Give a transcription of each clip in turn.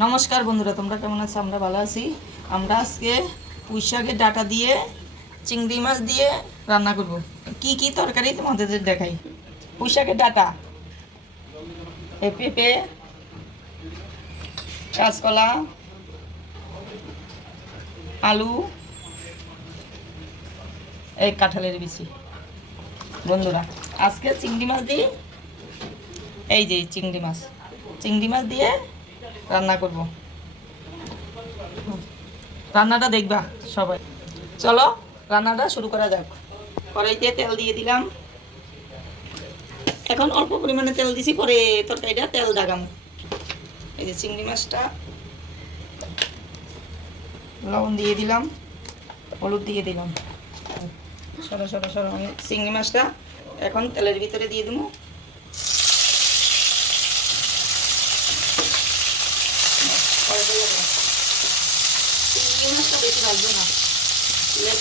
নমস্কার বন্ধুরা, তোমরা কেমন আছো? আমরা ভালো আছি। আমরা আজকে পুঁই শাকের ডাটা দিয়ে, চিংড়ি মাছ দিয়ে রান্না করব। কি কি তরকারি তোমাদের দেখাই? পুঁই শাকের ডাটা, পেঁপে, কাঁচকলা, আলু, এই কাঁঠালের বিচি। বন্ধুরা, আজকে চিংড়ি মাছ দিই এই যে চিংড়ি মাছ চিংড়ি মাছ দিয়ে রান্না করব। রান্নাটা দেখবা সবাই। চলো, রান্নাটা শুরু করা যাক। কড়াইতে তেল দিয়ে দিলাম। এখন অল্প পরিমাণে তেল দিছি, পরে তরকারিটা তেল দাগাম। এই যে চিংড়ি মাছটা। লবণ দিয়ে দিলাম, হলুদ দিয়ে দিলাম। সরো সরো সরো চিংড়ি মাছটা এখন তেলের ভিতরে দিয়ে দেবো পরে দিয়ে দেবো চিংড়ি মাছটা বেশি ভাজবো না লেগ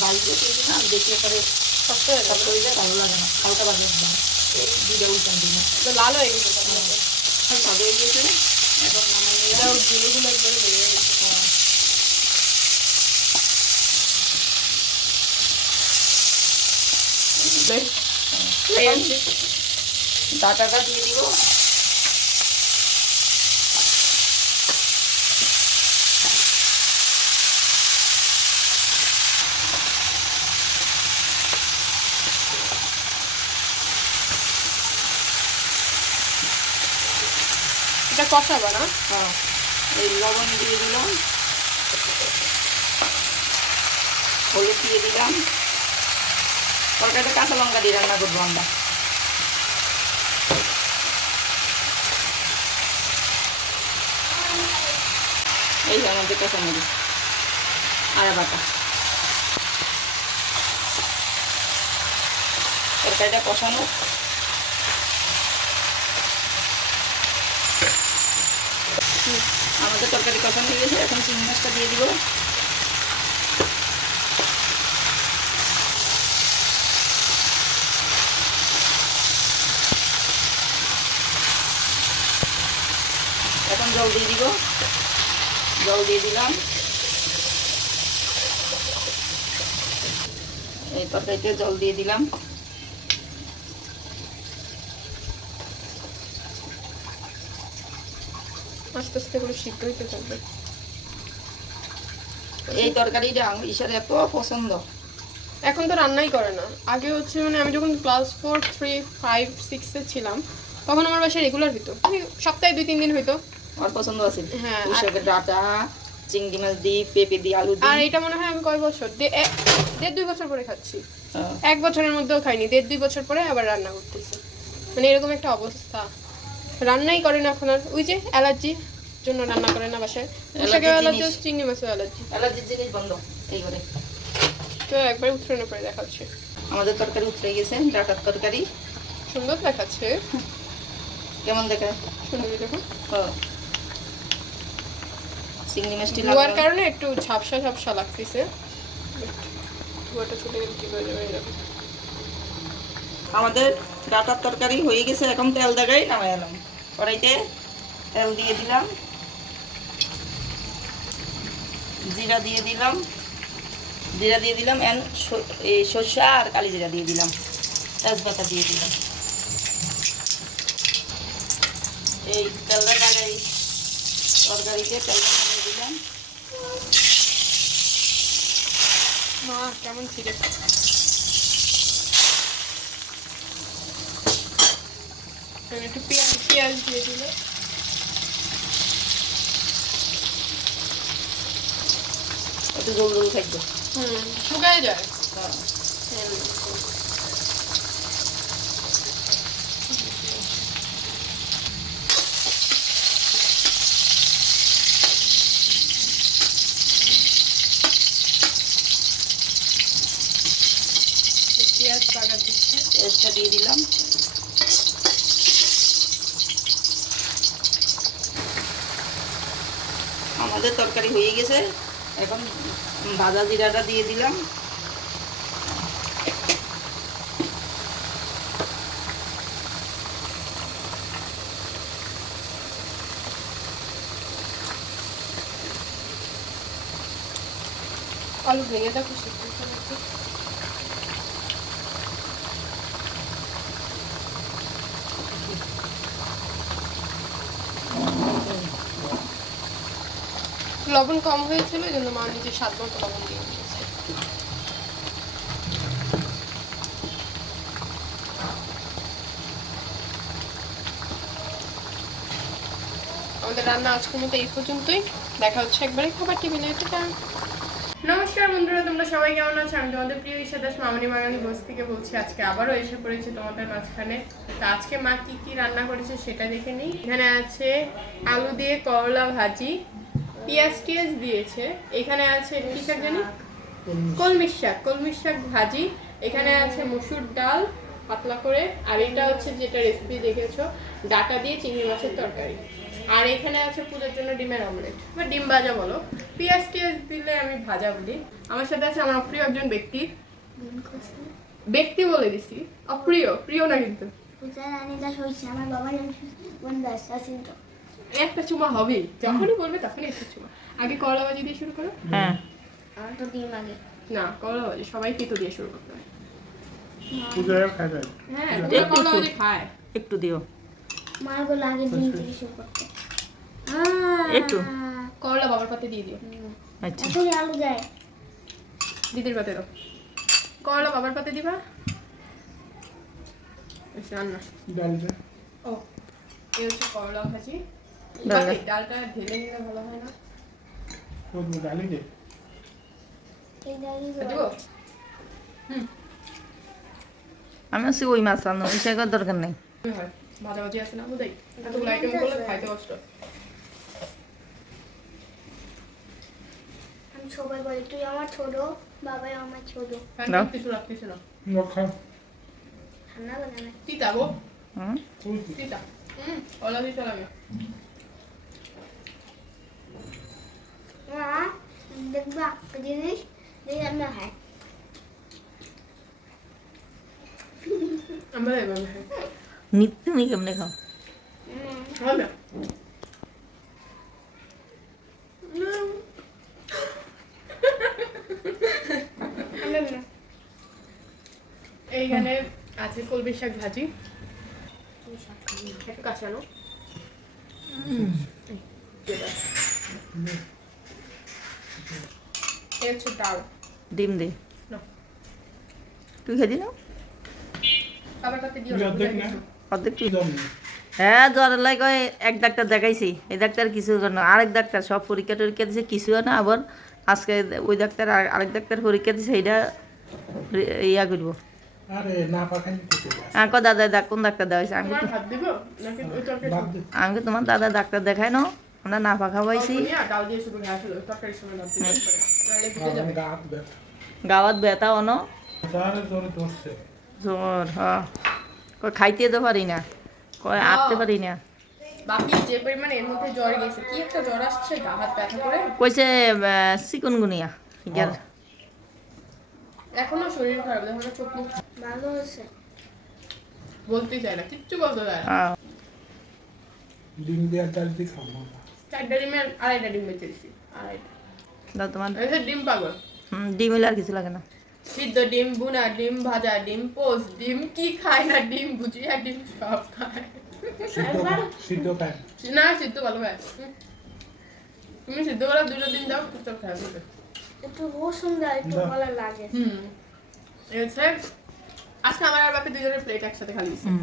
ভাজবো চিংড়ি মাছ বেশি করে শক্ত হয়ে সব করে যায় ভালো লাগে না। হালকা না। এই দুইটা উল্টান দিন তো লাল হয়ে গেছে টমেটো। ভাবে হয়ে গেছে এখন এটাও জিনিসগুলো একবারে বেরিয়ে গেছে ডাটাটা দিয়ে দিব। এটা কষাবা না। হ্যাঁ। এই লবণ দিয়ে দিলাম। হলুদ দিয়ে দিলাম। তরকারিটা কাঁচা লঙ্কা দিয়ে রান্না করব আমরা। এই আমাদের কাঁচামরিচ। আয়া বাটা। তরকারিটা কষানো। আমাদের তরকারি কষানো হয়ে গেছে, এখন চিংড়ি মাছটা দিয়ে দিব। এখন জল দিয়ে দিব। জল দিয়ে দিলাম। এই তরকারিতে জল দিয়ে দিলাম। আস্তে আস্তে করে সিদ্ধ হইতে থাকবে এই তরকারিটা ঈশার এত পছন্দ। এখন তো রান্নাই করে না। আগে হচ্ছে মানে আমি যখন ক্লাস ফোর থ্রি ফাইভ সিক্সে ছিলাম তখন আমার বাসায় রেগুলার হইতো। মানে সপ্তাহে দুই তিন দিন হইতো। আমার পছন্দ আছে। হ্যাঁ, ডাটা চিংড়ি মাছ দিই পেঁপে দিই আলু আর এটা মনে হয় আমি কয় বছর? দেড় দুই বছর পরে খাচ্ছি। হ্যাঁ। এক বছরের মধ্যেও খাইনি দেড় দুই বছর পরে আবার রান্না করতেছি। মানে এরকম একটা অবস্থা। রান্নাই করে না এখন আর। ওই যে অ্যালার্জি জন্য রান্না করে না বাসায়। পোশাকেও। অ্যালার্জি চিংড়ি মাছেও অ্যালার্জি। অ্যালার্জির জিনিস বন্ধ এই করে। তো একবার উত্তরণের পরে দেখাচ্ছে। আমাদের তরকারি উতরে গেছে ডাটার তরকারি। সুন্দর দেখাচ্ছে। কেমন দেখায় সুন্দর হ্যাঁ। চিংড়ি মাছটি ধোয়ার কারণে একটু ঝাপসা ঝাপসা লাগতেছে। ধোয়াটা ছুটে গেলে ঠিক হয়ে যাবে এরকম। আমাদের ডাটার তরকারি হয়ে গেছে এখন তেল দেখাই নামাই এলাম কড়াইতে তেল দিয়ে দিলাম। জিরা দিয়ে দিলাম। জিরা দিয়ে দিলাম সর্ষা আর কালি জিরা দিয়ে দিলাম। তেজপাতা দিয়ে দিলাম। এই তেলটা লাগাই। তরকারিতে তেলটা লাগাই দিলাম। কেমন একটু পেঁয়াজ পেঁয়াজ দিয়ে দিল। একটু থাকবে। হুম শুকায় যায়। পেঁয়াজ পাকা দিচ্ছে পেঁয়াজটা দিয়ে দিলাম। আমাদের তরকারি হয়ে গেছে। এখন ভাজা জিরাটা দিয়ে দিলাম। আলু ভেঙে দেখো লবণ কম হয়েছিল, এই জন্য মা নিজে স্বাদ মতো লবণ দিয়ে দিয়েছে। আমাদের রান্না আজকের মতো এই পর্যন্তই। দেখা হচ্ছে একবারে খাবার টেবিলে এটা নমস্কার বন্ধুরা, তোমরা সবাই কেমন আছো? আমি তোমাদের প্রিয় ঈশা দাস, মামনি বাগানি বস থেকে বলছি, আজকে আবারও এসে পড়েছি তোমাদের মাঝখানে। তো আজকে মা কি কি রান্না করেছে সেটা দেখে নিই। এখানে আছে আলু দিয়ে করলা ভাজি পেঁয়াজ টিয়াজ দিয়েছে। এখানে আছে কি শাক জানি? কলমি শাক। কলমি শাক ভাজি। এখানে আছে মসুর ডাল পাতলা করে। আর এটা হচ্ছে যেটা রেসিপি দেখেছ ডাটা দিয়ে চিংড়ি মাছের তরকারি। আর এখানে আছে পূজার জন্য ডিমের অমলেট বা ডিম ভাজা বলো। পেঁয়াজ টিয়াজ দিলে আমি ভাজা বলি। আমার সাথে আছে আমার অপ্রিয় একজন ব্যক্তি। ব্যক্তি বলে দিছি। অপ্রিয় প্রিয় না কিন্তু। পূজা রানী দাস হয়েছে আমার বাবার একটা চুমা হবেই। যখনই বলবে তখনই একটা চুমা। আগে করলা ভাজি দিয়ে শুরু করো। হ্যাঁ। আমার তো ডিম আগে না করলা ভাজি সবাই তেতো দিয়ে শুরু করতে হয়। পূজায় খাই যায় হ্যাঁ করলা একটু। খায়। একটু দিও। মারগুলো আগে ডিম থেকে শুরু করতে। একটু। করলা বাবার পাতে দিয়ে দিও। আচ্ছা। এখন আলু দেয়। দিদির পাতে দাও। করলা বাবার পাতে দিবা। এসে রান্না। ডাল ও এই হচ্ছে করলা ভাজি। ডালটা ঢেলে নিলে ভালো হয় না? ডালি দে এই ডালি দিব আমি আছি ওই মাছ রান্না ওই শাকের দরকার নেই। হয় আছে না বুঝাই এতগুলো আইটেম করলে খাইতে কষ্ট। সবাই বলি তুই আমার ছোট বাবাই আমার ছোট। কিছু রাখতেছে না। খাও। ঠান্ডা লাগে না? তিতা গো। তুই? তিতা। হুম মা দেখবা একটা জিনিস আমরা খাই আমরা এভাবে খাই নিত্য তুমি কেমনে খাও এইখানে আছে কলমি শাক ভাজি একটু কাঁচা আনো এই হচ্ছে ডাল ডিম দে। তুই খেয়ে হ্যাঁ জ্বর লাগে এক ডাক্তার দেখাইছি। এই ডাক্তার কিছু না আরেক ডাক্তার সব পরীক্ষা টরীক্ষা দিছে কিছু না আবার আজকে ওই ডাক্তার আর- আরেক ডাক্তার পরীক্ষা দিছে এইটা ইয়া করব। আরে না পাখানি খেতে যাস আমি কো দাদা কোন ডাক্তার দেখাইছে? আমি তোমার দাদা ডাক্তার দেখাই না? আমরা না পাখা পাইছি ব্যথা। গাওয়াত ব্যথা অন। জোরে হ্যাঁ খাইতে তো পারি না। কয় আটতে পারি না। বাকি যে পরিমাণে এর মধ্যে জ্বর গেছে কি একটা জ্বর আসছে গা হাত ব্যথা করে। কইছে চিকন এখনও শরীর খারাপ দেখো না চোখ মুখ ভালো হয়েছে। বলতেই চায় না কিচ্ছু বলতে চায় না। হ্যাঁ ডিম দিয়ে ডাল দিয়ে খাব না? চারটা ডিমের আড়াইটা ডিম বেঁচে দিছি আড়াইটা। দাও তোমার। ডিম পাগল। হুম, ডিম হলে আর কিছু লাগে না। সিদ্ধ ডিম বুনা ডিম ভাজা ডিম পোস্ট ডিম কি খায় না ডিম ভুজিয়া ডিম সব খায়। সিদ্ধ খায় না সিদ্ধ ভালো খায় তুমি সিদ্ধ করা দুটো দিন দাও চুপচাপ খায় একটু রসুন একটু ভালো লাগে। হুম। আজকে আমার আর বাপে দুজনের প্লেট একসাথে খালি হুম।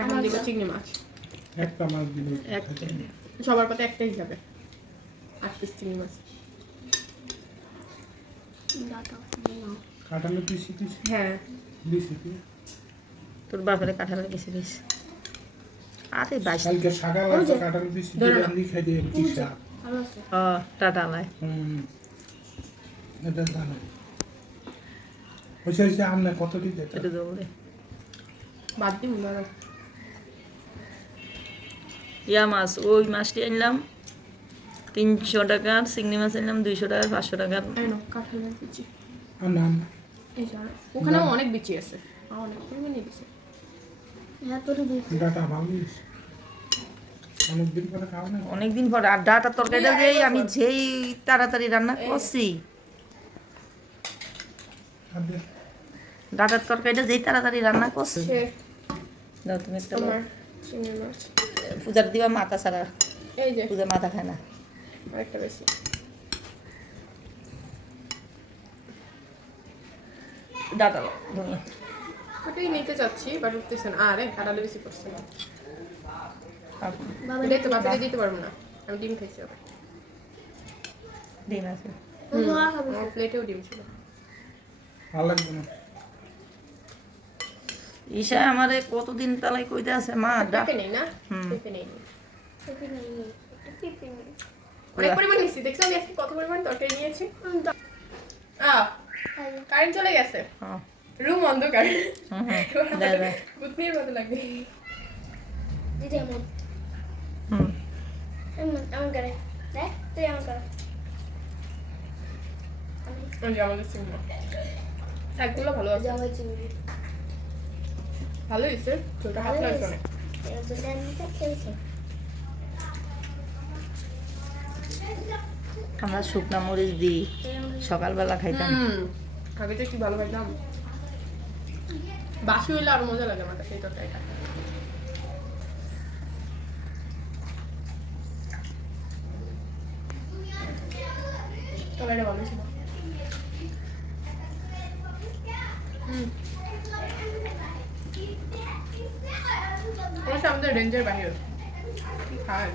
এখন দিব চিংড়ি মাছ। একটা মাছ দিলে একটা। সবার পাতে একটাই যাবে আট পিস চিংড়ি মাছ। কাটালে পিসি পিসি হ্যাঁ। তোর বাপরে কাঁঠালের বেশি বেশ আরে বাইশ। কালকে সকাল আছে পিসি দিয়ে না। দিয়ে কি শাক। ও টাটা লাই হুম। এটা জানো ওইসে ওইসে আমনে কত দিতে এটা দৌড়ে বাদ দিন দাদা ইয়া মাছ ওই মাছটি আনলাম। তিনশো টাকার চিংড়ি মাছ আনলাম দুইশো টাকার পাঁচশো টাকার। কাঁঠালের বিচি। ওখানেও অনেক বিচি আছে। অনেক পরিমাণে হ্যাঁ অনেকদিন পরে আর ডাটা তরকারিটা যেই আমি যেই তাড়াতাড়ি রান্না করছি। ডাটার তরকারিটা যেই তাড়াতাড়ি রান্না করছে। দাও তুমি একটা তোমার চিংড়ি মাছ। পূজার দিবা মাথা ছাড়া। এই যে। পূজা মাথা খায় না। আরেকটা বেশি। ডাটা দাও, ওটাই নিতে চাচ্ছি বাট উঠতেছে না। আরে কাটালে বেশি করছে না। এটাই তো বাচ্চাকে দিতে পারব না। আমি ডিম খাইছি আবার। ডিম আছে। প্লেটেও ডিম ছিল। ভালো লাগবে না। ঈশা আমারে কতদিন তালাই কইতে আছে? মা ডা পেঁপে নেই না? হুম। পেঁপে নেই। পেঁপে নেই পেঁপে নেই। অনেক পরিমাণ দেখছ আমি আজকে কত পরিমাণ তরকারি নিয়েছি? আহ কারেন্ট চলে গেছে। হ্যাঁ রুম অন্ধকার। বুতনির মতো লাগবে দিদি এমন। হুম। করে। দেখ তুই কর। আমি চিংড়ি। ভালো আছে। জমা চিংড়ি। ভালো হয়েছে? ছোটটা হাফ ভালো লাগছে হয়েছে। অনেক এবার যদি আমি তা খেয়েছি আমরা শুকনা মরিচ দিই সকালবেলা খাইতাম। হুম আগে তো কি ভালো খাইতাম। বাসি হইলে আরও মজা লাগে আমার কাছে এই তরকারিটা। তরকারিটা ভালো ছিল হুম। অবশ্য আমাদের রেঞ্জের বাহির খায়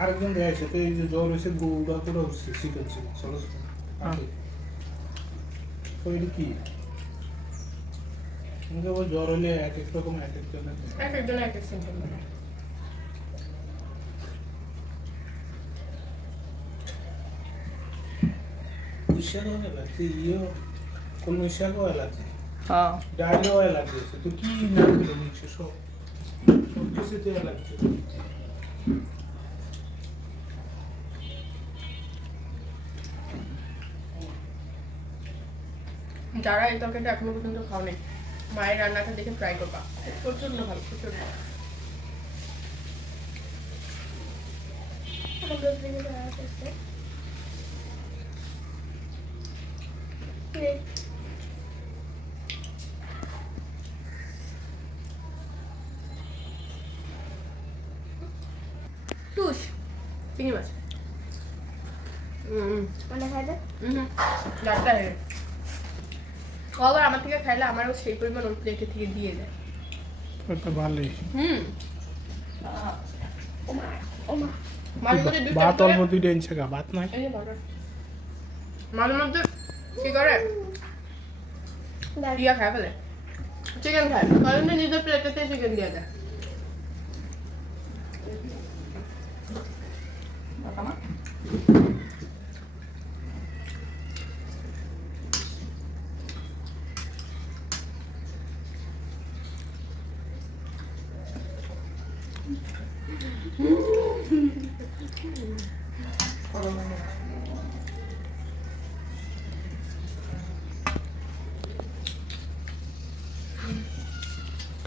আরেকজন দেয় সাথে এই যে জ্বর হয়েছে গুড়া করে হচ্ছে চিকেন চিকেন চলো তো এটা কি? জ্বর হলে এক এক রকম এক এক জনের এক একজন এক এক সিম্পল পুঁইশাকও লাগছে ইয়েও কলমি শাকও লাগছে হ্যাঁ ডাইলও লাগছে তো কি না খেলে নিচ্ছে সব সব কিছুতে লাগছে যারা এই তরকারিটা এখনও পর্যন্ত খাও নাই মায়ের রান্নাটা দেখে ট্রাই করবা। প্রচণ্ড ভালো প্রচণ্ড আমার পেঁপে দিয়ে দেওয়া হচ্ছে এই, টুস চিংড়ি মাছ। আমার থেকে খাইলে আমারও সেই পরিমাণ ওর প্লেটে থেকে দিয়ে ভালোই। হুম। ভাত অল্প দুইটা ভাত নাই। মাঝে মধ্যে কি করে দিয়া খায় ফেলে চিকেন খায় কারণ নিজের প্লেটেতে চিকেন দিয়ে দেয়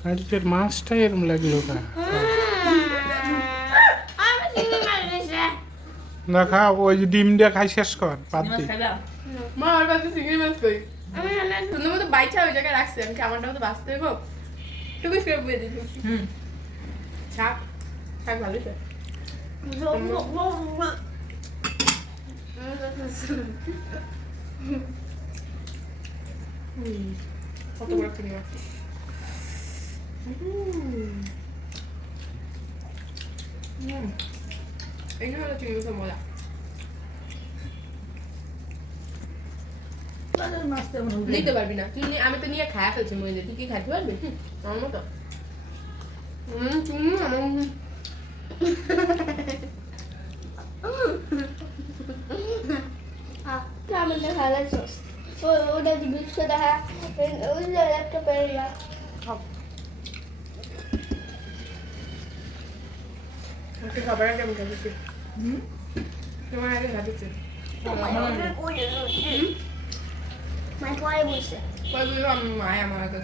কালকের মাছটাই এরম লাগল দিয়েছে না খা ওই যে ডিম দিয়ে খাই শেষ কর বাদ দি। মা আমার কাছে চিংড়ি মাছ কই আমি রান্না সুন্দর মতো বাইচা ওই জায়গায় রাখছি আমি আমারটাও তো বাঁচতে দেবো? টুকুস করে বুঝে দিচ্ছি হুম। শাক শাক ভালো কত বড় চিংড়ি মাছ হুম। হুম। এগুলো হলো চিংড়ি মাছের মজা মাছ তেমন নিতে পারবি না তুই নি- আমি তো নিয়ে খায়া ফেলছি মহিলা তুই কি খাইতে পারবি হুম, আমার মতো হুম তুমি আমার আমাদের ভালো সস ওটা বিস্কুট দেখা ওই একটা পেরিয়া খাবার আগে আমি হুম তোমার আগে মায় আমার আগে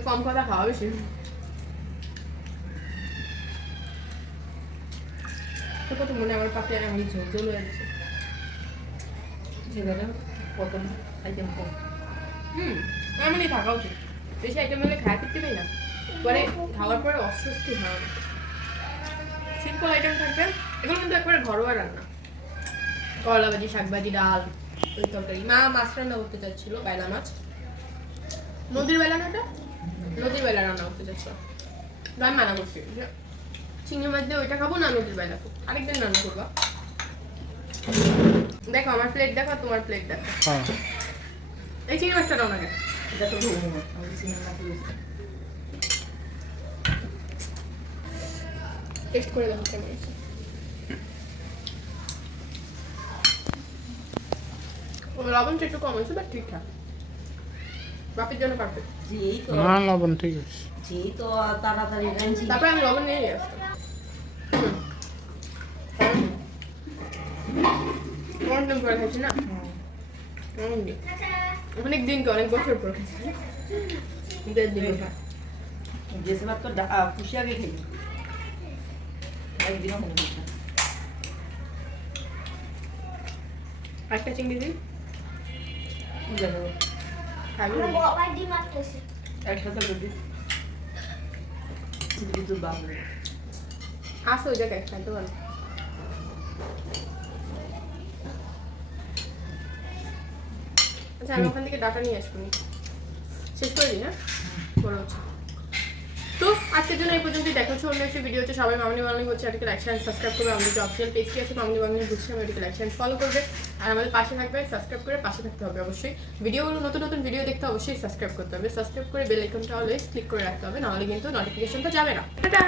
কম কথা খাওয়া বেশি কত মনে আমার পাতে আমি ঝোল ঝোল হয়ে গেছে যেখানে প্রথম আইটেম কম হুম এমনই থাকা উচিত বেশি আইটেম হলে খায় ফিরতে পারি না পরে খাওয়ার পরে অস্বস্তি হয়। সিম্পল আইটেম থাকবে। এগুলো কিন্তু একবারে ঘরোয়া রান্না। করলা ভাজি শাকভাজি ডাল ওই তরকারি। মা মাছ রান্না করতে চাচ্ছিল বেলা মাছ। নদীর বেলা নাটা নদীর বেলা রান্না করতে চাচ্ছিল। আমি মানা করছি। চিংড়ি মাছ দিয়ে ওইটা খাব না নদীর বেলা খাব আরেকদিন রান্না করবা। দেখো আমার প্লেট দেখো তোমার প্লেট দেখো। হ্যাঁ। এই চিংড়ি মাছটা দাও না কেন? এটা তো টেস্ট করে দেখো কেমন ও লবণটা একটু কম হয়েছে বাট ঠিকঠাক। বাপের জন্য পারফেক্ট না লবণ ঠিক আছে। যেই তো তাড়াতাড়ি রাঁধছি তারপরে আমি লবণ নিয়ে আসতাম অনেকদিন পরে খাইছি না? অনেক দিন। অনেক বছর পর খাইছি। দেড় দিন গেছে ভাত তো খুশি আগে খেলি একদিনও মনে করছে একটা চিংড়ি দিন একসাথে বাবু আসো ওই জায়গায় পারো আচ্ছা আমি ওখান থেকে ডাটা নিয়ে আসব নি। শেষ করে দিই না? বড় হচ্ছে। তো আজকের জন্য এই পর্যন্তই। দেখা হচ্ছে অন্য একটি ভিডিও হচ্ছে সবাই মামনি বাংলি হচ্ছে আর লাইক শেয়ার সাবস্ক্রাইব করবে। আমাদের যে অফিসিয়াল পেজটি আছে, মামনি বাংলি বুঝছে আমি একটা শেয়ার ফলো করবে। আর আমাদের পাশে থাকবে সাবস্ক্রাইব করে পাশে থাকতে হবে অবশ্যই। ভিডিওগুলো নতুন নতুন ভিডিও দেখতে অবশ্যই সাবস্ক্রাইব করতে হবে। সাবস্ক্রাইব করে বেল আইকনটা অলওয়েজ ক্লিক করে রাখতে হবে। নাহলে কিন্তু নোটিফিকেশনটা যাবে না। টাটা।